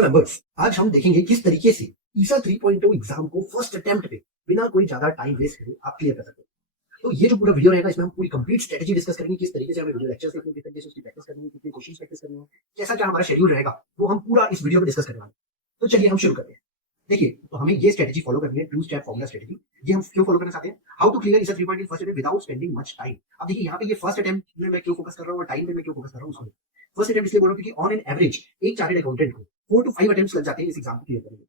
Hello members, आज हम देखेंगे किस तरीके से ईसा 3.0 एग्जाम को फर्स्ट अटेम्प्ट पे बिना कोई ज्यादा टाइम वेस्ट करे आप क्लियर कर सकते हैं। तो ये जो पूरा वीडियो रहेगा इसमें हम पूरी कंप्लीट स्ट्रेटजी डिस्कस करेंगे, किस तरीके से हमें वीडियो लेक्चर्स देखने, किस तरीके से उसकी प्रैक्टिस करनी है, कितने क्वेश्चंस प्रैक्टिस करनी है, कैसा क्या हमारा शेड्यूल रहेगा, वो हम पूरा इस वीडियो में डिस्कस करने वाले हैं। तो चलिए हम शुरू करते हैं। देखिए, तो हमें ये स्ट्रेटजी फॉलो करनी है, टू स्टेप फॉर्मुला स्ट्रेटजी। ये हम क्यों फॉलो करना चाहते हैं? How to clear ISA 3.0 first attempt without spending much time. अब देखिए यहाँ पे ये फर्स्ट अटेम्प्ट में मैं क्यों फोकस कर रहा हूँ और टाइम पे मैं क्यों फोकस कर रहा हूँ उसमें। फर्स्ट अटेम्प्ट इसलिए बोल रहा हूँ क्योंकि ऑन एन एवरेज एक चार्टर्ड अकाउंटेंट को 4 to 5 अटेम्प्ट्स लग जाते हैं इस एग्जाम को क्लियर करने में।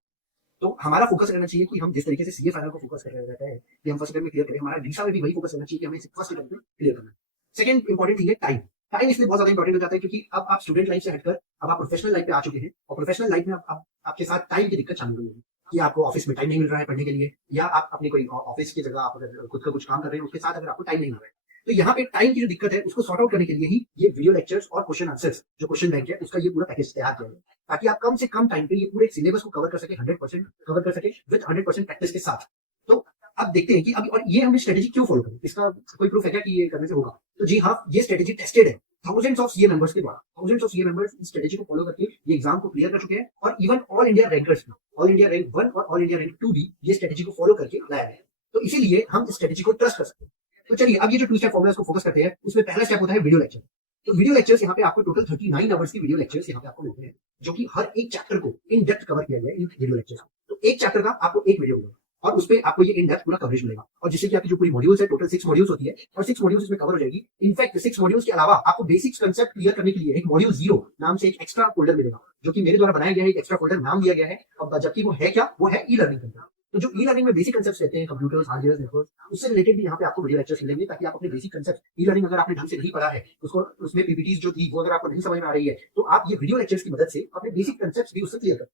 तो हमारा फोकस रहना चाहिए कि हम जिस तरीके से सीए फाइनल को फोकस कर रहे रहता है कि हम फर्स्ट अटेम्प्ट में क्लियर करें, हमारा वीसा में भी वही फोकस रहना चाहिए कि हमें फर्स्ट अटेम्प्ट में क्लियर करना है। सेकंड इंपॉर्टेंट थिंग है टाइम। टाइम इसलिए बहुत ज्यादा इंपॉर्टेंट हो जाता है क्योंकि अब आप स्टूडेंट लाइफ से हटकर अब आप प्रोफेशनल लाइफ पे आ चुके हैं और प्रोफेशनल लाइफ में अब आपके साथ टाइम की दिक्कत शामिल होगी कि आपको ऑफिस में टाइम नहीं मिल रहा है पढ़ने के लिए, या आप अपने कोई ऑफिस की जगह आप अगर खुद का कुछ काम कर रहे हैं उसके साथ अगर आपको टाइम नहीं मिल रहा है, तो यहाँ पे टाइम की जो दिक्कत है उसको सॉर्ट आउट करने के लिए ही ये वीडियो लेक्चर्स और क्वेश्चन आंसर्स जो क्वेश्चन बैंक है उसका ये पूरा पैकेज तैयार किया है, ताकि आप कम से कम टाइम पे ये पूरे सिलेबस को कवर कर सके, 100% कवर कर सके विद 100% प्रैक्टिस के साथ। तो अब देखते हैं कि अभी और ये हमने स्ट्रेटेजी क्यों फॉलो करें, इसका कोई प्रूफ है क्या कि ये करने से होगा? तो जी हाँ, ये स्ट्रेटेजी टेस्टेड है थाउजेंड्स ऑफ सीए मेंबर्स के द्वारा। थाउजेंड्स ऑफ सीए मेंबर्स इस स्ट्रेटेजी को फॉलो करके ये एग्जाम को क्लियर कर चुके हैं और इवन ऑल इंडिया रैंकर्स भी, ऑल इंडिया रैंक 1 और ऑल इंडिया रैंक 2 भी ये स्ट्रेटेजी को फॉलो करके लाया है। तो इसीलिए हम इस स्ट्रेटेजी को ट्रस्ट कर सकते हैं। तो चलिए अब ये जो टू स्टेप फॉर्मुला को फोकस करते हैं, उसमें पहला स्टेप होता है वीडियो लेक्चर। तो वीडियो लेक्चर्स यहाँ पे आपको टोटल 39 आवर्स की वीडियो लेक्चर्स यहाँ पे आपको मिलते हैं, जो कि हर एक चैप्टर को इन डेप्थ कवर किया गया है इन वीडियो लेक्चर्स। तो एक चैप्टर का आपको एक वीडियो मिलेगा और उसपे आपको ये इन डेप्थ पूरा कवरेज मिलेगा, और जिससे कि आपकी जो पूरी मॉड्यूल्स है, टोटल 6 मॉड्यूल्स होती है और 6 मॉड्यूल्स इसमें कवर हो जाएगी। इनफैक्ट 6 मॉड्यूल्स के अलावा आपको बेसिक्स कांसेप्ट क्लियर करने के लिए एक मॉड्यूल 0 नाम से एक एक्स्ट्रा फोल्डर मिलेगा, जो कि मेरे द्वारा बनाया गया है। एक एक्स्ट्रा फोल्डर नाम दिया गया है, और जबकि वो है क्या, वो है ई लर्निंग कंटेंट। तो जो ई लर्निंग में बेसिक कांसेप्ट्स रहते हैं, कंप्यूटर्स, हार्डवेयर, नेटवर्क, उससे रिलेटेड भी यहाँ पे आपको वीडियो लेक्चर्स मिलेंगे, ताकि आप अपने बेसिक कांसेप्ट ई लर्निंग अगर आपने ढंग से नहीं पढ़ा है उसको, उसमें पीपीटीज जो थी वो अगर आपको नहीं समझ में आ रही है, तो आप ये वीडियो लेक्चर्स की मदद से अपने बेसिक कांसेप्ट्स भी उससे क्लियर कर।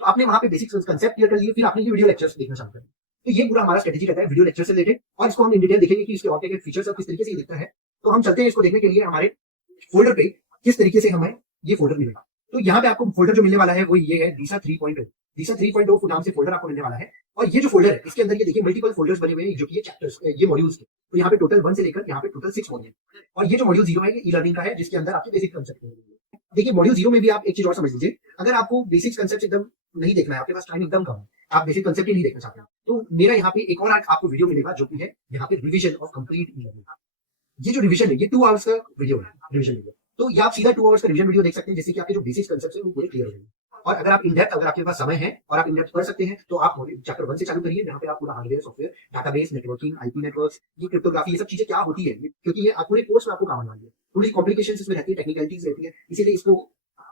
तो आपने वहां पे बेसिक कांसेप्ट क्लियर कर लिए, फिर आपने ये वीडियो लेक्चर्स देखना चालू करें। तो ये पूरा हमारा स्ट्रेटेजी रहता है वीडियो लेक्चर से रिलेटेड, और इसको हम इन डिटेल देखेंगे कि इसके और क्या फीचर्स और किस तरीके से ये दिखता है। तो हम चलते हैं इसको देखने के लिए हमारे फोल्डर पे, किस तरीके से हमें ये फोल्डर मिलेगा। तो यहाँ पे आपको फोल्डर जो मिलने वाला है वो ये है, दिशा 3.0। दिशा 3.0 नाम से फोल्डर आपको मिलने वाला है, और ये जो फोल्डर है इसके अंदर ये देखिए मल्टीपल फोल्डर्स बने हुए हैं, जो कि ये चैप्टर्स, ये मॉड्यूल्स के। तो यहाँ पे टोटल 1 से लेकर यहाँ पे टोटल 6 मॉड्यूल है, और ये जो मॉड्यूल 0 है ये ई लर्निंग का है, जिसके अंदर आपके बेसिक कंसेप्ट है। देखिए मॉड्यूल 0 में भी आप एक चीज और समझ लीजिए, अगर आपको बेसिक कंसेप्ट एकदम नहीं देखना है, आपके पास टाइम एकदम कम है, आप बेसिक कंसेप्ट ही नहीं देखना चाहते हैं, तो मेरा यहाँ पे एक और आपको वीडियो मिलेगा, जो कि है यहाँ पे revision of complete e learning. ये जो रिवीजन है ये 2 आवर्स का वीडियो है, रिवीजन वीडियो। तो ये आप सीधा 2 आवर्स का रिवीजन वीडियो देख सकते हैं, जिससे कि आपके जो बेसिक कंसेप्ट है वो पूरे क्लियर हो जाएंगे। और अगर आप इन डेप्थ, अगर आपके पास समय है और आप इन डेप्थ कर सकते हैं, तो आप चैप्टर 1 से चालू करिए, जहाँ पे आप पूरा hardware, software, database, networking, IP networks, ये क्रिप्टोग्राफी, ये सब चीजें क्या होती है, क्योंकि ये पूरे कोर्स में आपको काम आने वाली है। थोड़ी कॉम्प्लिकेशंस इसमें रहती है, टेक्निकलिटीज रहती है, इसीलिए इसको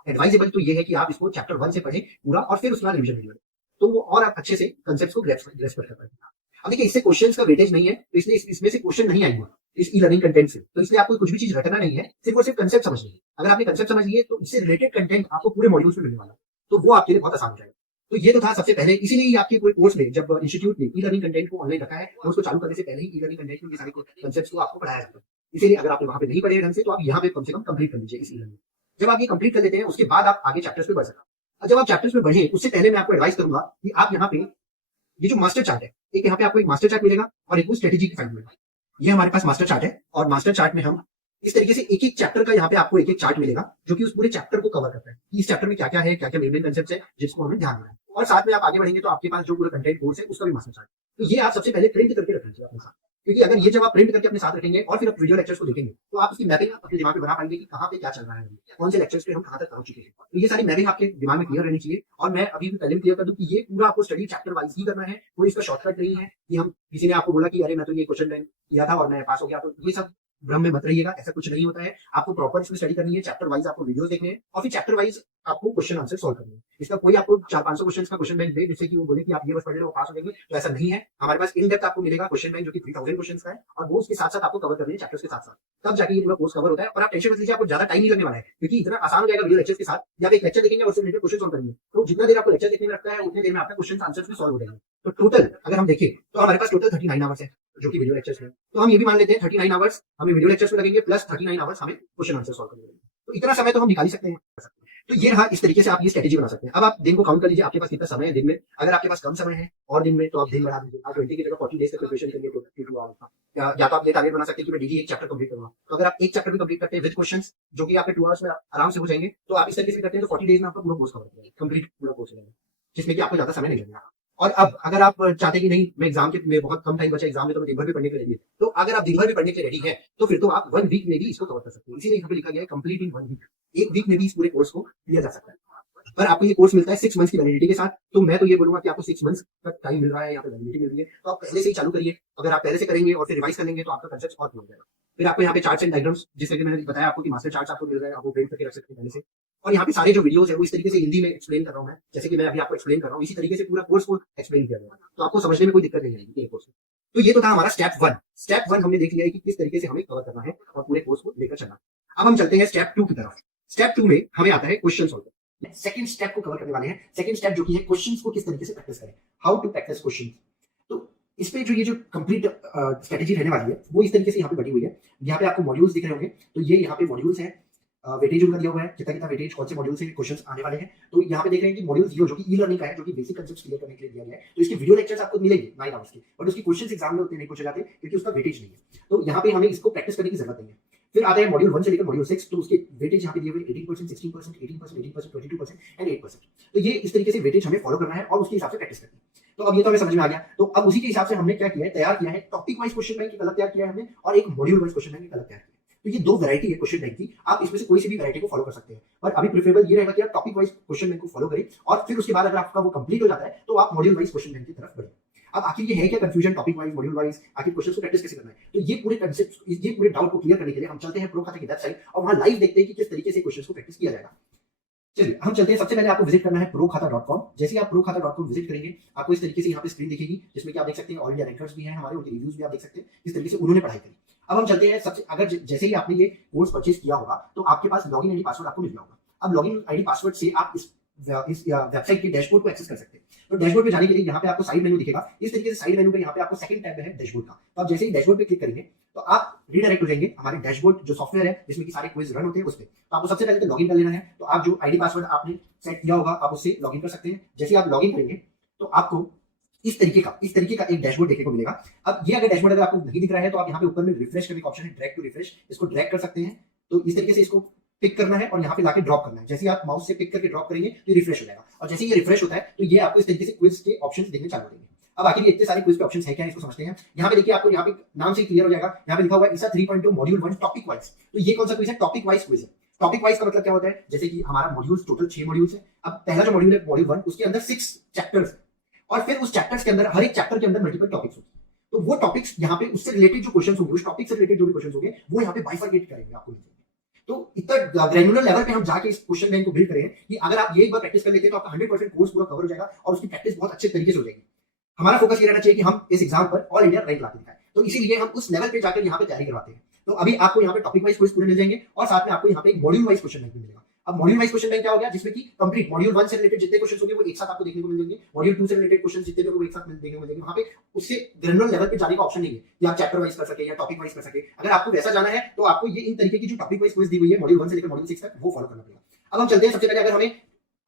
एडवाइजेबल तो ये है कि आप इसको चैप्टर 1 से पढ़ें पूरा, और फिर उसके बाद रिवीजन वीडियो, तो वो और आप अच्छे से कंसेप्ट्स को ग्रैस्प कर पाएंगे। अब देखिए इससे क्वेश्चंस का वेटेज नहीं है, तो इसलिए इसमें से क्वेश्चन नहीं आएंगे इस ई लर्निंग कंटेंट से, तो इसलिए आपको कुछ भी चीज रटना नहीं है, सिर्फ और सिर्फ कंसेप्ट समझ लीजिए। अगर आपने कंसेप्ट समझ लिए तो इससे रिलेटेड कंटेंट आपको पूरे मॉड्यूल्स में मिलने वाला है, तो वो आपके लिए बहुत आसान हो जाएगा। तो ये तो था सबसे पहले, इसीलिए ही आपके कोई कोर्स में, जब इंस्टीट्यूट ने ई लर्निंग कंटेंट को ऑनलाइन रखा है, तो उसको चालू करने से पहले ही ई लर्निंग कंटेंट में ये सारे कंसेप्ट्स को आपको पढ़ाया जाता है। इसीलिए अगर आपने वहां पे नहीं पढ़े ढंग से, तो आप यहाँ पे कम से कम कंप्लीट कर लीजिए इस ई लर्निंग। जब आप ये कंप्लीट कर लेते हैं, उसके बाद आप आगे चैप्टर्स पे बढ़ सकते हैं। जब आप चैप्टर्स में बढ़े, उससे पहले मैं आपको एडवाइस करूंगा कि आप यहाँ पे ये जो मास्टर चार्ट है, एक यहाँ पे आपको एक मास्टर चार्ट मिलेगा और एक स्ट्रेटेजी की फाइल मिलेगा। ये हमारे पास मास्टर चार्ट है, और मास्टर चार्ट में हम इस तरीके से एक एक चैप्टर का यहाँ पे आपको एक एक चार्ट मिलेगा, जो कि उस पूरे चैप्टर को कवर करता है कि इस चैप्टर में क्या क्या है, क्या क्या मेन कंसेप्ट है जिसको हमें ध्यान देना है। और साथ में आप आगे बढ़ेंगे तो आपके पास जो पूरा कंटेंट कोर्स है उसका भी मास्टर चार्ट। तो ये आप सबसे पहले प्रिंट करके रख लीजिए अपने साथ, क्योंकि अगर ये जब आप प्रिंट करके अपने साथ रखेंगे और फिर आप वीडियो लेक्चर्स को देखेंगे, तो आप उसकी मैपिंग अपने दिमाग में बना पाएंगे कि कहाँ पे क्या चल रहा है, कौन से लेक्चर्स पे हम कहाँ तक पहुंच चुके हैं। तो ये सारी मैपिंग आपके दिमाग में क्लियर रहनी चाहिए। और मैं अभी भी पहले भी क्लियर कर दूं कि ये पूरा आपको स्टडी चैप्टर वाइज ही करना है, कोई इसका शॉर्टकट नहीं है कि हम किसी ने आपको बोला कि अरे मैं तो ये क्वेश्चन बैंक किया था और मैं पास हो गया, तो ये सब भ्रम में मत रहिएगा, ऐसा कुछ नहीं होता है। आपको प्रॉपर इसमें स्टडी करनी है, चैप्टर वाइज आपको वीडियोस देखने हैं, और फिर चैप्टर वाइज आपको क्वेश्चन आंसर सॉल्व करने हैं। इसका कोई आपको 400-500 क्वेश्चन का क्वेश्चन बैंक दे जिससे कि वो बोले कि आप ये बस पढ़ ले, वो पास हो जाएंगे, तो ऐसा नहीं है। हमारे पास इन डेप्थ आपको मिलेगा क्वेश्चन बैंक, जो कि 3000 क्वेश्चन का है, और वो उसके साथ साथ आपको कवर करने हैं चैप्टर्स के साथ साथ, तब जाके ये पूरा कोर्स कवर होता है। और आप टेंशन मत लीजिए, आपको ज्यादा टाइम नहीं लगने वाला है, क्योंकि इतना आसान हो जाएगा वीडियो लेक्चर्स के साथ। या एक लेक्चर देखेंगे और उससे रिलेटेड क्वेश्चन सॉल्व करेंगे, तो जितना देर आपको लेक्चर देखने में लगता है उतनी देर में आपका क्वेश्चन आंसर्स भी सॉल्व हो जाएंगे। तो टोटल अगर हम देखें तो हमारे पास टोटल 39 आवर्स है, जो कि वीडियो लेक्चर्स में। तो हम ये भी मान लेते हैं 39 आवर्स हमें वीडियो लेक्चर्स में लगेंगे, प्लस 39 आवर्स हमें क्वेश्चन आंसर सॉल्व करने लगेंगे। तो इतना समय तो हम निकाल ही सकते हैं। तो ये रहा, इस तरीके से आप ये स्ट्रेटेजी बना सकते हैं। अब आप दिन को काउंट कर लीजिए, आपके पास कितना समय है दिन में। अगर आपके पास कम समय है और दिन में, तो आप दिन बढ़ा दीजिए। आप 20 की जगह 40 डेज का प्रिपरेशन करिए, 22 आवर्स का। या तो आप ये टारगेट बना सकते हैं कि मैं डेली एक चैप्टर कंप्लीट करूंगा। तो अगर आप एक चैप्टर भी कंप्लीट करते हैं विद क्वेश्चंस, जो कि आपके 2 आवर्स में आराम से हो जाएंगे, तो आप इस तरीके से करते हैं तो 40 डेज में आपका पूरा कोर्स कवर हो जाएगा, कंप्लीट पूरा कोर्स हो जाएगा, जिसमें कि आपको ज्यादा समय नहीं लगेगा। और अब अगर आप चाहते हैं कि नहीं, मैं एग्जाम के में बहुत कम टाइम बचा एग्जाम में, तो मैं दिन भर भी पढ़ने के लिए रेडी है, तो अगर आप दिन भर भी पढ़ने के लिए रेडी है, तो फिर तो आप 1 वीक में भी इसको कवर कर सकते हैं। इसीलिए यहाँ पे लिखा गया है कंप्लीट इन 1 वीक। एक वीक में भी इस पूरे कोर्स को किया जा सकता है। पर आपको ये कोर्स मिलता है 6 मंथ्स की वैलिडिटी के साथ। तो मैं तो ये बोलूंगा कि आपको 6 मंथ्स तक टाइम मिल रहा है, यहाँ पे वैलिडिटी मिल रही है, तो आप पहले से ही चालू करिए। अगर आप पहले से करेंगे और फिर रिवाइज कर लेंगे, तो आपका कंसेप्ट और मिल जाएगा। फिर आपको यहाँ पे चार्ट्स एंड डायग्राम्स, जिससे कि मैंने बताया आपको कि मास्टर चार्ट्स आपको मिल रहा है, आप वो प्रिंट करके रख सकते हैं पहले से। और यहाँ पे सारे जो वीडियोस है वो इस तरीके से हिंदी में एक्सप्लेन कर रहा हूँ मैं, जैसे कि मैं अभी आपको एक्सप्लेन कर रहा हूँ, इसी तरीके से पूरा कोर्स को एक्सप्लेन किया गया है, तो आपको समझने में कोई दिक्कत नहीं आएगी कोर्स में। तो ये तो था हमारा स्टेप 1। स्टेप 1 हमने देख लिया है कि किस तरीके से हमें कवर करना है और पूरे कोर्स को लेकर चलना। अब हम चलते हैं स्टेप 2 की तरफ। स्टेप 2 में हमें आता है क्वेश्चन सॉल्व। सेकंड स्टेप को कवर करने वाले हैं। सेकंड स्टेप जो कि है क्वेश्चंस को किस तरीके से प्रैक्टिस करें, हाउ टू प्रैक्टिस क्वेश्चन। तो इस पे जो ये जो कंप्लीट स्ट्रेटेजी रहने वाली है वो इस तरीके से यहाँ पे बनी हुई है। यहाँ पे आपको मॉड्यूल्स दिख रहे होंगे, तो ये यहाँ पे मॉड्यूल्स हैं, वेटेज उनका दिया हुआ है, कितना कितना वेटेज कौन से मॉड्यूल से क्वेश्चंस आने वाले हैं। तो यहाँ पे देख रहे हैं कि मॉड्यूल 0 जो कि ई लर्निंग का है, जो कि बेसिक कांसेप्ट्स क्लियर करने के लिए दिया गया है, तो इसके वीडियो लेक्चर्स आपको मिलेंगे 9 आवर्स के, बट उसकी क्वेश्चंस एग्जाम में उतने नहीं पूछे जाते क्योंकि उसका वेटेज नहीं है। तो यहाँ पे हमें इसको प्रैक्टिस करने की जरूरत नहीं है। फिर आता है मॉड्यूल 1 से लेकर मॉड्यूल 6, तो उसके वेटेज यहाँ पे दिए हुए 18%, 16%, 18%, 18%, 22% एंड 8%। तो ये इस तरीके से वेटेज हमें फॉलो करना है और उसके हिसाब से प्रैक्टिस करनी है। तो अब ये तो हमें समझ में आ गया। तो अब उसी के हिसाब से हमने क्या किया है, तैयार किया है टॉपिक वाइज क्वेश्चन बैंक एक अलग तैयार किया है हमने, और एक मॉड्यूल वाइज क्वेश्चन बैंक एक अलग तैयार किया है। तो ये 2 वैरायटी है क्वेश्चन बैंक की, आप इसमें से कोई सी भी वैरायटी को फॉलो कर सकते हैं। पर अभी प्रेफरेबल ये रहेगा कि आप टॉपिक वाइज क्वेश्चन बैंक को फॉलो करें, और फिर उसके बाद अगर आपका वो कंप्लीट हो जाता है तो आप मॉड्यूल वाइज क्वेश्चन बैंक की तरफ बढ़ें। अब आखिर ये है क्या confusion, topic wise module wise, आखिर क्वेश्चंस को प्रैक्टिस कैसे करना है। तो ये पूरे कांसेप्ट, ये पूरे डाउट को क्लियर करने के लिए हम चलते हैं प्रो खाता की वेबसाइट और वहां लाइव देखते हैं कि किस तरीके से क्वेश्चंस को प्रैक्टिस किया जाएगा। चलिए हम चलते हैं। सबसे पहले आपको विजिट करना है prokhata.com। जैसे ही आप prokhata.com विजिट करेंगे, आपको इस तरीके से यहाँ पे स्क्रीन दिखेगी, जिसमें कि आप देख सकते हैं ऑल इंडिया रैंकर्स भी हैं हमारे, उनके रिव्यूज भी आप देख सकते हैं किस तरीके से उन्होंने पढ़ाई करी। अब हम चलते हैं सबसे, अगर जैसे ही आपने ये कोर्स परचेज किया होगा तो आपके पास लॉगिन आईडी पासवर्ड आपको मिल गया होगा। अब लॉगिन आईडी पासवर्ड से आप इस वेबसाइट के डैशबोर्ड को एक्सेस कर सकते हैं। तो डैशबोर्ड पे जाने के लिए यहाँ पे आपको साइड मेनू दिखेगा, इस तरीके से साइड मेनू पे यहाँ पे आपको सेकंड टैब है डैशबोर्ड का। तो आप जैसे ही डैशबोर्ड पे क्लिक करेंगे तो आप रिडायरेक्ट हो जाएंगे हमारे डैशबोर्ड जो सॉफ्टवेयर है जिसमें कि सारे क्विज रन होते हैं उस पे। तो आपको सबसे पहले तो लॉगिन कर लेना है। तो आप जो आईडी पासवर्ड आपने सेट किया होगा आप उससे लॉगिन कर सकते हैं। जैसे आप लॉगिन करेंगे तो आपको इस तरीके का एक डैशबोर्ड देखने को मिलेगा। अब ये अगर डैशबोर्ड अगर आपको नहीं दिख रहा है तो आप यहाँ पे ऊपर में रिफ्रेश करने का ऑप्शन है, ड्रैग टू रिफ्रेश, इसको ड्रैग कर सकते हैं। तो इस तरीके से इसको पिक करना है और यहाँ पे लाके ड्रॉप करना है। जैसे आप माउस से पिक करके ड्रॉप करेंगे तो रिफ्रेश हो जाएगा, और जैसे ये रिफ्रेश होता है तो ये आपको इस तरीके से क्विज के ऑप्शंस दिखने चालू हो जाएंगे। अब आखिर इतने सारे क्विज के ऑप्शंस है क्या, इसको समझते हैं। यहाँ पे देखिए, आपको यहाँ पे नाम से क्लियर हो जाएगा, यहाँ पे लिखा हुआ है ईसा 3.2 मॉड्यूल 1 टॉपिक वाइज। तो ये कौन सा क्विज है, टॉपिक वाइज क्विज है। टॉपिक वाइज का मतलब क्या होता है, जैसे कि हमारा मॉड्यूल्स टोटल 6 मॉड्यूल्स है। अब पहला जो मॉड्यूल है मॉड्यूल 1, उसके अंदर 6 चैप्टर्स, और फिर उस चैप्टर्स के अंदर हर एक चैप्टर के अंदर मल्टीपल टॉपिक्स होते हैं। तो वो टॉपिक्स यहाँ पे उससे रिलेटेड जो क्वेश्चंस होंगे, उस टॉपिक से रिलेटेड जो भी क्वेश्चंस होंगे वो यहाँ पे बाइफरकेट करेंगे आपको। तो इतना ग्रैनुलर लेवल पे हम जाके इस क्वेश्चन बैंक को बिल्ड करें कि अगर आप ये एक बार प्रैक्टिस कर लेते हैं तो आपका 100% कोर्स पूरा कवर हो जाएगा और उसकी प्रैक्टिस बहुत अच्छे तरीके से हो जाएगी। हमारा फोकस ये रहना चाहिए कि हम इस एग्जाम पर ऑल इंडिया रैंक लाके दिखाएं, तो इसीलिए हम उस लेवल पे जाकर यहाँ पे तैयारी करवाते हैं। तो अभी आपको यहाँ पे टॉपिक वाइज क्विज पूरे मिल जाएंगे और साथ में आपको यहाँ पे एक मॉड्यूल वाइज क्वेश्चन बैंक मिलेगा। अब मॉड्यूल वाइज क्वेश्चन बैंक क्या हो गया, जिसमें कि कंप्लीट मॉड्यूल 1 से रिलेटेड जितने क्वेश्चन होंगे वो एक साथ आपको देखने को मिल जाएंगे, मॉड्यूल 2 से रिलेटेड क्वेश्चन जितने भी वो एक साथ देखने को मिल जाएंगे। वहां पे उससे ग्रैनुलर लेवल पे जाने का ऑप्शन नहीं है कि आप चैप्टर वाइज कर सके या टॉपिक वाइज कर सके। अगर आपको वैसा जाना है तो आपको ये इन तरीके की जो टॉपिक वाइज क्विज दी हुई है मॉड्यूल 1 से लेकर मॉड्यूल 6 तक, वो फॉलो करना पड़ेगा। अब हम चलते हैं। सबसे पहले अगर हमें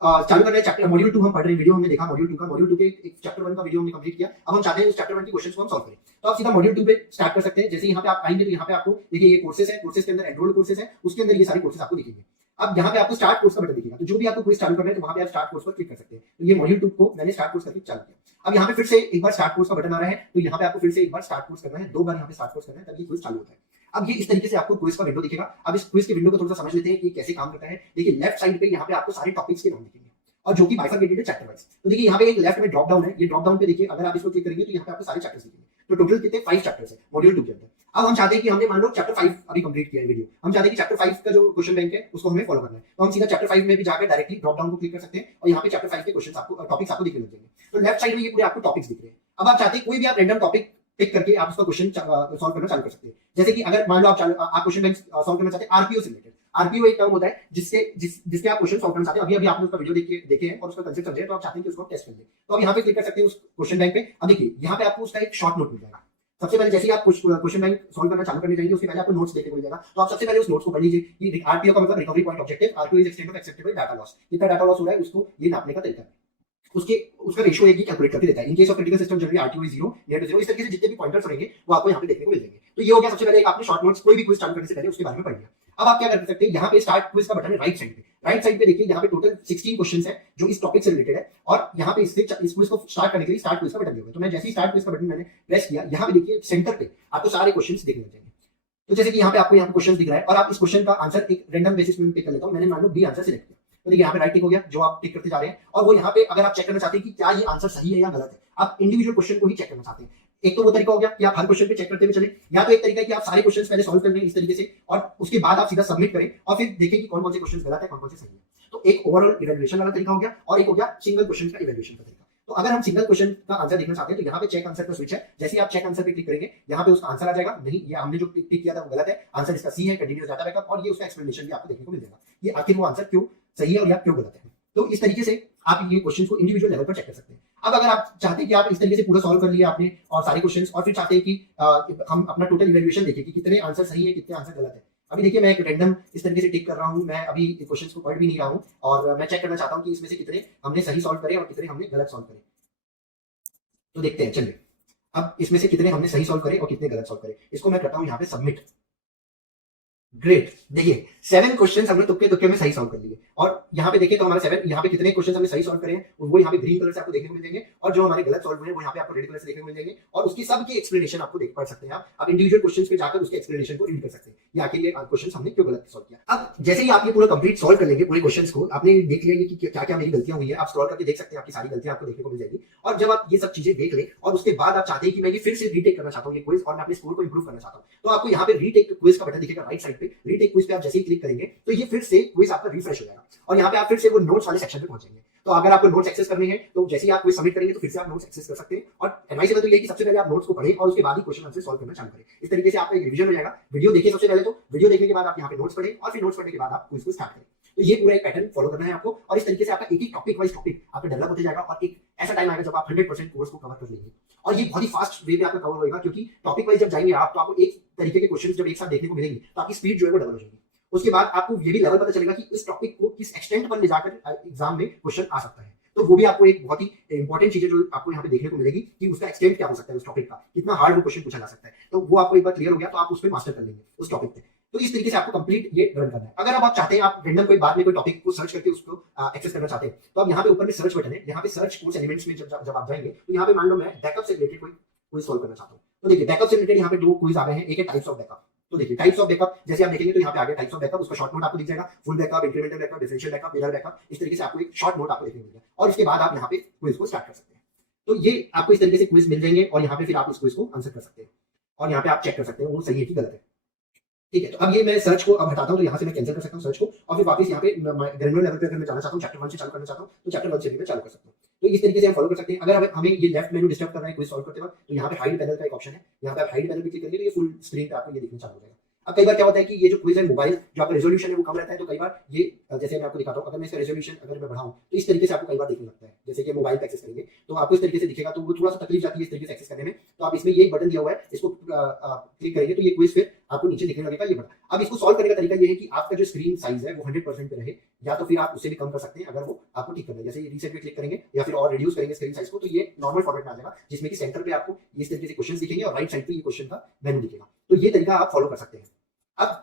चालू करना है चैप्टर मॉड्यूल 2, हम पढ़ रहे हैं, वीडियो हमने देखा मॉड्यूल 2 का, मॉड्यूल 2 के एक चैप्टर 1 का वीडियो हमने कंप्लीट किया। अब हम चाहते हैं उस चैप्टर 1 के क्वेश्चंस को हम सॉल्व करें, तो आप सीधा मॉड्यूल 2 पे स्टार्ट कर सकते हैं। जैसे यहाँ पे आप आएंगे तो यहाँ पे आपको देखिए ये कोर्सेज है, कोर्सेज के अंदर एनरोल्ड कोर्सेज है, उसके अंदर ये सारे कोर्सेज आपको दिखेंगे। अब यहाँ पे आपको स्टार्ट कोर्स का बटन दिखेगा, तो जो भी आपको कोर्स चालू करना है तो वहां पे आप स्टार्ट कोर्स पर क्लिक कर सकते हैं। तो ये मॉड्यूल 2 को मैंने स्टार्ट कोर्स करके चालू किया। अब यहाँ पे फिर से एक बार स्टार्ट कोर्स का बटन आ रहा है, तो यहाँ पे आपको फिर से एक बार स्टार्ट कोर्स करना है, 2 बार यहाँ पे स्टार्ट कोर्स करना है तभी क्विज चालू होता है। अब ये इस तरीके से आपको क्विज का विंडो दिखेगा। अब इस क्विज के विंडो को थोड़ा सा समझ लेते हैं कि कैसे काम करता है। देखिए लेफ्ट साइड पे यहाँ पे आपको सारे टॉपिक्स के नाम दिखेंगे और जो कि बाइफरकेटेड है चैप्टर वाइज। तो देखिए यहाँ पे एक लेफ्ट में ड्रॉप डाउन है, ये ड्रॉप डाउन पे देखिए अगर आप इसको क्लिक करेंगे तो यहाँ पे आपको सारे चैप्टर्स दिखेंगे। तो टोटल कितने 5 चैप्टर्स है मॉड्यूल 2 के अंदर। अब हम चाहते हैं कि हमने मान लो चैप्टर 5 अभी कंप्लीट किया है वीडियो, हम चाहते हैं कि चैप्टर 5 का जो क्वेश्चन बैंक है उसको हमें फॉलो करना है। तो हम सीधा चैप्टर 5 में भी जाकर डायरेक्टली ड्रॉप डाउन को क्लिक कर सकते हैं और यहाँ पे चैप्टर 5 के क्वेश्चंस आपको टॉपिक्स आपको दिखने लग जाएंगे। तो लेफ्ट साइड में ये पूरे आपको टॉपिक्स दिख रहे हैं। अब आप चाहते हैं कोई भी आप रैंडम टॉपिक पिक करके आप उसका क्वेश्चन सॉल्व करना चालू कर सकते हैं। जैसे कि अगर मान लो आप क्वेश्चन बैंक सॉल्व करना चाहते हैं आरपीओ से रिलेटेड। आरपीओ एक टर्म होता है जिसके आप क्वेश्चन सॉल्व करना चाहते हैं। अभी आपने उसका वीडियो देखे हैं और उसका कंसेप्ट समझे, तो आप चाहते हैं कि उसको टेस्ट कर लें, तो आप यहाँ पे क्लिक कर सकते हैं उस क्वेश्चन बैंक पे। अब देखिए यहाँ पे आपको उसका एक शॉर्ट नोट मिल जाएगा। सबसे पहले जैसे ही आप क्वेश्चन बैंक सॉल्व करना चालू करने जाएंगे उसके पहले आपको नोट्स देखने को मिलेगा। तो आप सबसे पहले उस नोट्स को पढ़ लीजिए कि आरटीओ का मतलब recovery point objective, RTO is extent of acceptable data loss, कितना डाटा लॉस हो रहा है उसको ये नापने का तरीका है। उसके उसका रेशियो एक कैलकुलेट करके देता है। In case of critical system generally RTO is 0 near to 0। इस तरीके से जितने भी पॉइंटर्स रहेंगे वो आपको यहाँ पे देखने को मिल जाएंगे। तो ये हो गया सबसे पहले एक आपने शॉर्ट नोट्स कोई भी क्विज चालू करने से पहले उसके बारे में पढ़ लिया। अब आप क्या कर सकते हैं, यहाँ पे स्टार्ट क्विज का बटन है राइट साइड पे। राइट साइड पे देखिए यहाँ पे टोटल 16 क्वेश्चंस है जो इस टॉपिक से रिलेटेड है और यहाँ पे इस क्विज को स्टार्ट करने के लिए स्टार्ट क्विज का बटन दिया हुआ है। तो मैं जैसे ही स्टार्ट क्विज का बटन मैंने प्रेस किया, यहाँ पे देखिए सेंटर पे आपको सारे क्वेश्चंस देखने मिल जाएंगे। तो जैसे कि यहाँ पे आपको यहाँ पे क्वेश्चन दिख रहा है और आप इस क्वेश्चन का आंसर एक रैंडम बेसिस में पिक कर लेता हूँ। मैंने मान लो बी आंसर सिलेक्ट किया, तो देखिए यहाँ पे राइट टिक हो गया जो आप टिक करते जा रहे हैं। और वो यहाँ पे अगर आप चेक करना चाहते हैं कि क्या ये आंसर सही है या गलत है, आप इंडिविजुअल क्वेश्चन को ही चेक करना चाहते हैं। एक तो वो तरीका हो गया कि आप हर क्वेश्चन पे चेक करते हुए चले, या तो एक तरीका है कि आप सारे क्वेश्चंस पहले सॉल्व कर लें इस तरीके से और उसके बाद आप सीधा सबमिट करें और फिर देखें कि कौन कौन से क्वेश्चंस गलत है कौन कौन से सही है। तो एक ओवरऑल इवैल्यूएशन वाला तरीका हो गया और एक हो गया सिंगल क्वेश्चन का इवैल्यूएशन का तरीका। तो अगर हम सिंगल क्वेश्चन का आंसर देखना चाहते हैं तो यहाँ पे चेक आंसर का स्विच है। जैसे ही आप चेक आंसर पे क्लिक करेंगे यहाँ पे उसका आंसर आ जाएगा, नहीं ये हमने जो टिक किया था वो गलत है, आंसर इसका सी है, कंटीन्यूअस डाटा बैकअप, और ये उसका एक्सप्लेनेशन भी आपको देखने को मिल जाएगा ये आखिर वो आंसर क्यों सही है और या क्यों गलत है। तो इस तरीके से आप ये क्वेश्चन को इंडिविजुअल लेवल पर चेक कर सकते हैं। अब अगर आप चाहते हैं कि आप इस तरीके से पूरा सॉल्व कर लिया आपने और सारे क्वेश्चंस और फिर चाहते हैं कि हम अपना टोटल इवैल्यूएशन देखें कि कितने आंसर सही है कितने आंसर गलत है। अभी देखिए मैं एक रैंडम इस तरीके से टिक कर रहा हूं, मैं अभी क्वेश्चंस को पढ़ भी नहीं रहा हूं और मैं चेक करना चाहता हूं कि इसमें से कितने हमने सही सॉल्व करे और कितने हमने गलत सॉल्व करे। तो देखते हैं चलिए अब इसमें से कितने हमने सही सॉल्व करे और कितने गलत सॉल्व करे। इसको मैं करता हूं यहाँ पे सबमिट। ग्रेट, देखिए 7 क्वेश्चंस हमने तुक्के तुक्के में सही सॉल्व कर लिए और यहाँ पे देखिए तो हमारे 7 यहाँ पे कितने क्वेश्चंस हमने सही सॉल्व करे हैं वो यहाँ पे ग्रीन कलर से आपको देखने को मिल जाएंगे और जो हमारे गलत सॉल्व हुए हैं वो यहाँ पे आपको रेड कलर से देखने को मिल जाएंगे और उसकी सबकी एक्सप्लेनेशन आपको देख पा सकते हैं। आप इंडिविजुअल क्वेश्चंस पे जाकर उसके एक्सप्लेनेशन को रीड कर सकते हैं ये आखिर ये क्वेश्चन हमने क्यों गलत सॉल्व किया। अब जैसे ही आप ये पूरा कंप्लीट सॉल्व कर लेंगे पूरे क्वेश्चंस को, आपने देख लिया कि क्या क्या मेरी गलतियां हुई है, आप स्क्रॉल करके देख सकते हैं आपकी सारी गलतियां आपको देखने को मिल जाएगी। और जब आप ये सब चीजें देख लें और उसके बाद आप चाहते हैं कि मैं ये फिर से रीटेक करना चाहता हूँ ये क्विज और मैं अपने स्कोर को इंप्रूव करना चाहता हूँ, तो आपको यहाँ पे रीटेक क्विज का बटन दिखेगा राइट साइड पे। रीटेक क्विज पे आप जैसे ही क्लिक करेंगे तो ये फिर से क्विज आपका रिफ्रेश हो जाएगा और यहाँ पे आप फिर से वो नोट्स वाले सेक्शन पे पहुंचेंगे। तो अगर आपको नोट्स एक्सेस करने हैं तो जैसे ही आप क्विज सबमिट करेंगे तो फिर से आप नोट्स एक्सेस कर सकते हैं। और एडवाइस तो ये है कि सबसे पहले आप नोट्स को पढ़ें और उसके बाद ही क्वेश्चन आंसर सॉल्व करना चालू करें। इस तरीके से आपका एक रिवीजन हो जाएगा। वीडियो देखिए सबसे पहले, तो वीडियो देखने के बाद आप यहाँ पे नोट्स पढ़ें और फिर नोट्स पढ़ने के बाद आप क्विज को स्टार्ट करें। तो ये पूरा एक पैटर्न फॉलो करना है आपको और इस तरीके से आपका एक एक टॉपिक वाइज टॉपिक आपका डेवलप होते जाएगा और एक ऐसा टाइम आएगा जब आप 100% कोर्स को कवर कर लेंगे और ये बहुत ही फास्ट वे में आपका कवर होगा क्योंकि टॉपिक वाइज जब जाएंगे आप तो आपको एक तरीके के क्वेश्चन जब एक साथ देखने को मिलेंगे तो आपकी स्पीड जो है वो डबल हो जाएगी। उसके बाद आपको ये भी लेवल पता चलेगा कि इस टॉपिक को किस एक्सटेंट पर ले जाकर एग्जाम में क्वेश्चन आ सकता है। तो वो भी आपको एक बहुत ही इंपॉर्टेंट चीज है जो आपको यहाँ पे देखने को मिलेगी कि उसका एक्सटेंट क्या हो सकता है, उस टॉपिक का कितना हार्ड वो क्वेश्चन पूछा जा सकता है। तो वो आपको एक बार क्लियर हो गया तो आप उस पर मास्टर कर लेंगे उस टॉपिक पे। तो इस तरीके से आपको कंप्लीट ये रन करना है। अगर आप चाहते हैं आप रैंडम कोई बाद में कोई टॉपिक को सर्च करके उसको एक्सेस करना चाहते हैं तो आप यहाँ पे ऊपर में सर्च बटन है, यहाँ पे सर्च कोर्स एलिमेंट्स में जब आप जाएंगे तो यहाँ पे मान लो मैं बैकअप से रिलेटेड कोई क्विज सॉल्व करना चाहता हूँ। तो देखिए बैकअप से रिलेटेड यहाँ पे 2 क्विज आ गए हैं। एक है टाइप्स ऑफ बैकअप। तो देखिए टाइप्स ऑफ बैकअप जैसे आप देखेंगे तो यहाँ पे आ गया टाइप्स ऑफ बैकअप, उसका शॉर्ट नोट आपको दिख जाएगा। Full backup, incremental backup, differential backup, mirror backup, इस तरीके से आपको एक शॉर्ट नोट आपको देखने को मिलेगा और इसके बाद आप यहाँ पे क्विज को स्टार्ट कर सकते हैं। तो ये आपको इस तरीके से क्विज मिल जाएंगे और यहाँ पे फिर आप इस क्विज को आंसर कर सकते हैं और यहाँ पे आप चेक कर सकते हैं वो सही है कि गलत है। ठीक है, तो अब ये मैं सर्च को अब हटाता हूँ तो यहाँ से मैं कैंसिल कर सकता हूँ सर्च को और फिर वापस यहाँ पे ग्रेनुलर लेवल पे अगर मैं जाना चाहता हूँ चैप्टर 1 से चालू करना चाहता हूँ तो चैप्टर 1 से भी चालू कर सकता हूँ। तो इस तरीके से हम फॉलो कर सकते हैं। अगर हमें ये लेफ्ट मेनू डिस्टर्ब कर रहा है क्विज सॉल्व करते वक्त तो यहाँ पे हाइड पैनल का एक ऑप्शन है, यहाँ पे आप हाइड पैनल पे क्लिक करेंगे तो ये फुल स्क्रीन पे आपको ये दिखना चालू हो जाएगा। अब कई बार क्या होता है कि ये जो क्विज है मोबाइल जो आपका रेजोल्यूशन है वो कम रहता है तो कई बार ये जैसे मैं आपको दिखाता हूँ अगर मैं इसका रेजोल्यूशन अगर मैं बढ़ाऊं तो इस तरीके से आपको कई बार दिखने लगता है। जैसे कि मोबाइल पे एक्सेस करेंगे तो आपको इस तरीके से दिखेगा तो वो थोड़ा सा तकलीफ जाती है इस तरीके से एक्सेस करने में। तो आप इसमें ये बटन दिया हुआ है इसको क्लिक करेंगे तो ये क्विज फिर आपको नीचे दिखने लगेगा ये बटन। अब इसको सॉल्व करने का तरीका ये है कि आपका जो स्क्रीन साइज है वो 100% पे रहे या तो फिर आप उससे भी कम कर सकते हैं अगर वो आपको ठीक करना है। जैसे रीसेट पे क्लिक करेंगे या फिर और रिड्यूस करेंगे स्क्रीन साइज को तो ये नॉर्मल फॉर्मेट में आ जाएगा जिसमें कि सेंटर पे आपको इस तरीके से क्वेश्चन दिखेंगे और राइट साइड पे ये क्वेश्चन का मेनू दिखेगा। तो ये तरीका आप फॉलो कर सकते हैं। अब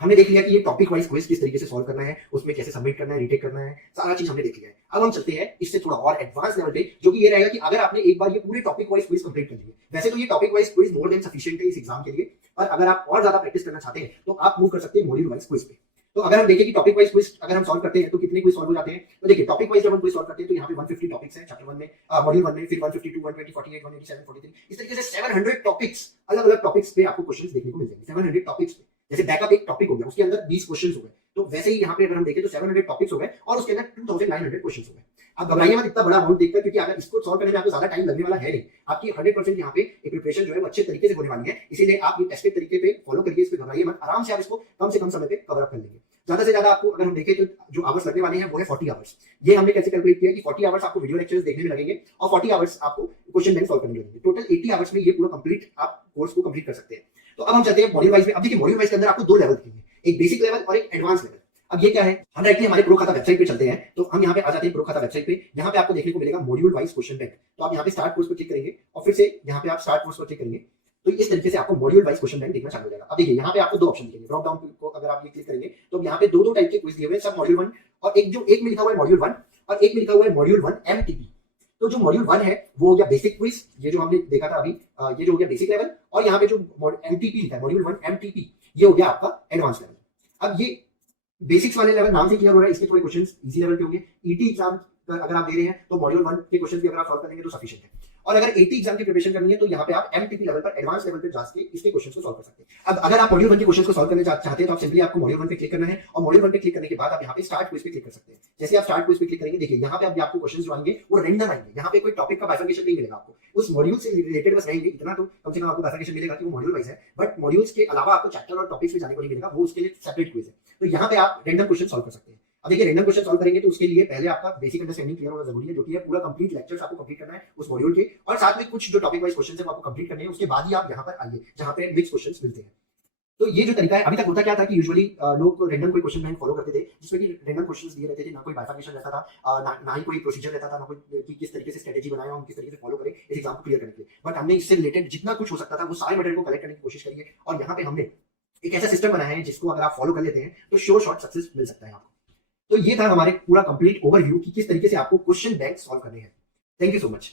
हमने देख लिया कि ये टॉपिक वाइज क्विज किस तरीके से सॉल्व करना है, उसमें कैसे सबमिट करना है, रीटेक करना है, सारा चीज हमने देख लिया है। अब हम चलते हैं इससे थोड़ा और एडवांस लेवल पे जो कि ये रहेगा कि अगर आपने एक बार ये पूरे टॉपिक वाइज क्विज कंप्लीट कर लिए, वैसे तो ये topic wise quiz more than sufficient है इस एग्जाम के लिए, पर अगर आप और ज्यादा प्रैक्टिस करना चाहते हैं तो आप मूव कर सकते हैं मॉड्यूल वाइज क्विज पे। तो अगर हम देखें कि टॉपिक वाइज क्विज अगर हम सॉल्व करते हैं तो कितने क्विज सॉल्व हो जाते हैं, तो देखिए टॉपिक वाइज जब हम क्विज सॉल्व करते हैं तो यहाँ पे 150 टॉपिक्स हैं चैप्टर 1 में, मॉड्यूल 1 में, फिर 152, 120, 48, 187, 43, इस तरीके से 700 टॉपिक्स अलग अलग टॉपिक्स पे आपको क्वेश्चंस देखने को मिल जाएंगे। 700 टॉपिक्स पे जैसे बैकअप एक टॉपिक हो गया उसके अंदर 20 क्वेश्चंस हो गए, तो वैसे ही यहाँ पे अगर हम देखें तो 700 टॉपिक्स हो गए और उसके अंदर 2900 क्वेश्चंस हो गए। आप घबराइए मत इतना बड़ा अमाउंट देखकर क्योंकि अगर इसको सॉल्व करने में आपको ज्यादा टाइम लगने वाला है नहीं, आपकी 100% यहाँ पे एक प्रिपरेशन जो है वो अच्छे तरीके से होने वाली है। इसीलिए आप ये टेस्टेड तरीके पे फॉलो करिए, इस पे घबराइए मत, आराम से आप इसको कम से कम समय पे कवर अप कर लेंगे। ज्यादा से ज्यादा आपको अगर हम देखें तो जो आवर्स लगने वाले हैं वो है 40 आवर्स। ये हमने कैसे कैलकुलेट किया कि 40 आवर्स आपको वीडियो लेक्चर्स देखने में लगेंगे और 40 आवर्स आपको क्वेश्चन बैंक सॉल्व करने में लगेंगे। टोटल 80 आवर्स में ये पूरा कंप्लीट आप कोर्स को कंप्लीट कर सकते हैं। तो अब हम चलते हैं मॉड्यूल वाइज में। अब देखिए मॉड्यूल वाइज के अंदर आपको दो लेवल दिखेंगे, एक बेसिक लेवल और एक एडवांस लेवल। अब ये क्या है, हम डायरेक्टली हमारे प्रो खाता वेबसाइट पे चलते हैं। तो हम यहाँ पे आ जाते हैं प्रो खाता वेबसाइट पे। यहाँ पे आपको देखने को मिलेगा मॉड्यूल वाइज क्वेश्चन बैंक। तो आप यहाँ पे स्टार्ट कोर्स पर क्लिक करेंगे और फिर से यहाँ पे आप स्टार्ट कोर्स पर क्लिक करेंगे तो इस तरीके से आपको मॉड्यूल वाइज क्वेश्चन बैंक देखना चालू हो जाएगा। अब देखिए यहाँ पे आपको दो ऑप्शन दिखेंगे, ड्रॉप डाउन को अगर आप ये क्लिक करेंगे तो यहाँ पे दो टाइप के क्विज दिए हुए हैं, सब मॉड्यूल 1 और एक में लिखा हुआ है मॉड्यूल 1 और एक में लिखा हुआ है मॉड्यूल 1 एमटीपी। तो जो मॉड्यूल 1 है वो हो गया बेसिक क्विज, ये जो हमने देखा था अभी, ये जो हो गया बेसिक लेवल, और यहाँ पे जो एमटीपी लिखा है मॉड्यूल 1 एमटीपी, ये हो गया आपका एडवांस लेवल। अब ये बेसिक्स वाले लेवल नाम से क्लियर हो रहा है, इसके थोड़े क्वेश्चंस इजी लेवल के होंगे। ईटी एग्जाम अगर आप दे रहे हैं तो मॉड्यूल 1 के क्वेश्चंस भी अगर आप सॉल्व करेंगे तो सफिशिएंट है। और अगर एटी एग्जाम की प्रिपरेशन करनी है तो यहाँ पे आप एमटीपी लेवल पर एडवांस लेवल पे जाके इसके क्वेश्चंस को सॉल्व कर सकते हैं। अब अगर आप मॉड्यूल 1 के क्वेश्चंस को सॉल्व करने चाहते हैं तो आप सिंपली आपको मॉड्यूल 1 पे क्लिक करना है और मॉड्यूल 1 पे क्लिक करने के बाद आप यहाँ पे स्टार्ट क्विज पे क्लिक कर सकते हैं। जैसे आप स्टार्ट क्विज पे क्लिक करेंगे, देखिए यहाँ पे आपको क्वेश्चंस जो आएंगे वो रैंडम आएंगे, यहाँ पे कोई टॉपिक का बाइफरकेशन नहीं मिलेगा आपको, उस मॉड्यूल से रिलेटेड बस रहेंगे। इतना तो कम से कम आपको बाइफरकेशन मिलेगा कि वो मॉड्यूल वाइज है, बट मॉड्यूल्स के अलावा आपको चैप्टर और टॉपिक्स पे जाने को नहीं मिलेगा, वो उसके लिए सेपरेट क्विज है। तो यहाँ पे आप रैंडम क्वेश्चन सॉल्व कर सकते हैं। अब देखिए रैंडम क्वेश्चन सॉल्व करेंगे तो उसके लिए पहले आपका बेसिक अंडरस्टैंडिंग क्लियर होना जरूरी है, जो कि है पूरा कंप्लीट लेक्चर्स आपको कंप्लीट करना है उस मॉड्यूल के, और साथ में कुछ जो टॉपिक वाइज क्वेश्चंस है वो आपको कंप्लीट करने हैं। उसके बाद ही आप यहाँ पर आइए जहाँ पे मिक्स क्वेश्चंस मिलते हैं। तो ये जो तरीका है, अभी तक होता क्या था कि यूजुअली लोग रैंडम कोई क्वेश्चन बैंक फॉलो करते थे जिसमें कि रैंडम क्वेश्चंस दिए रहते थे, ना कोई बाइफरकेशन रहता था, ना ही कोई प्रोसीजर रहता था, ना कोई कि किस तरीके से स्ट्रेटेजी बनाए हम किस तरीके से फॉलो करें इस एग्जाम को क्लियर करने के लिए। बट हमने इससे रिलेटेड जितना कुछ हो सकता था वो सारे मटेरियल को कलेक्ट करने की कोशिश करी है और यहाँ पे हमने एक ऐसा सिस्टम बनाया है जिसको अगर आप फॉलो कर लेते हैं तो श्योर शॉर्ट सक्सेस मिल सकता है आपको। तो ये था हमारे पूरा कंप्लीट ओवरव्यू कि किस तरीके से आपको क्वेश्चन बैंक सॉल्व करने हैं। Thank you so much.